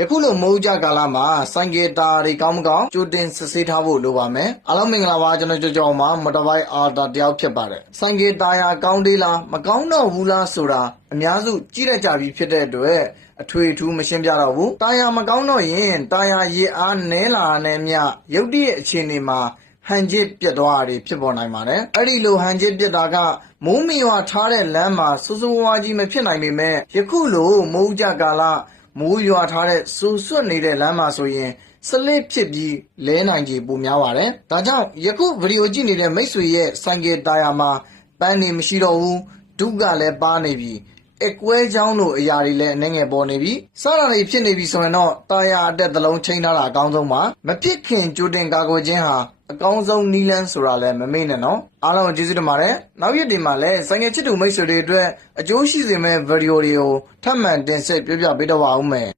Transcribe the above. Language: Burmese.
ယခုလိုမိုးကြကာလမှာဆိုင်ကယ်တာတွေကောင်းမကောင်းကြိုတင်စစ်ဆေးထားဖို့လိုပါမယ်အားလုံးမင်္ဂလာပါကျွန်တော်ကြောကြောမှာမတော်ဘိုက်အာတာတယောက်ဖြစ်ပါတယ်ဆိုင်ကယ်တာယာကောင်းသေးလားမကောင်းတော့ဘူးလားဆိုတာအများစုကြည့်ရကြပြီဖြစ်တဲ့အတွက်အထွေထူးမရှင်းပြတော့ဘူးတာယာမကောင်းတော့ရင်တာယာရေအားနည်းလာတဲ့မြရုတ်တရက်အခြေအနေမှာဟန်ချစ်ပြတ်သွားတာတွေဖြစ်ပေါ်နိုင်ပါတယ်။အဲ့ဒီလိုဟန်ချစ်ပြတ်တာကမိုးမရွာထားတဲ့လမ်းမှာစူးစူးဝါးကြီးမဖြစ်နိုင်ပေမဲ့ယခုလိုမိုးကြကာလ မိုးရွာထားတဲ့စူဆွတ်နေတဲ့လမ်းမှာဆိုရင်စလစ်ဖြစ်ပြီးလဲနိုင်ခြေပိုများပါတယ်။ဒါကြောင့်ယခုဗီဒီယိုကြည့်နေတဲ့မိတ်ဆွေရဲ့ဆိုင်ကယ်တာယာမှာပန်းနေမရှိတော့ဘူးဒုကလည်းပါနေပြီ အကွဲချောင်းတို့အရာတွေလည်းအနေငယ်ပေါ်နေပြီစတာတွေဖြစ်နေပြီဆိုရင်တော့တာယာအတက်သလုံးချိန်ထားတာအကောင်းဆုံးပါမဖြစ်ခင်ကြိုတင်ကာကွယ်ခြင်းဟာအကောင်းဆုံးနီးလန်းဆိုတာလည်းမမေ့နဲ့နော်အားလုံးကိုကျေးဇူးတင်ပါတယ်နောက်ရက်ဒီမှာလည်းဆိုင်ငယ်ချစ်သူမိတ်ဆွေတွေအတွက်အကျိုးရှိစေမယ့်ဗီဒီယိုတွေကိုထပ်မံတင်ဆက်ပြပြပေးတော့ပါဦးမယ်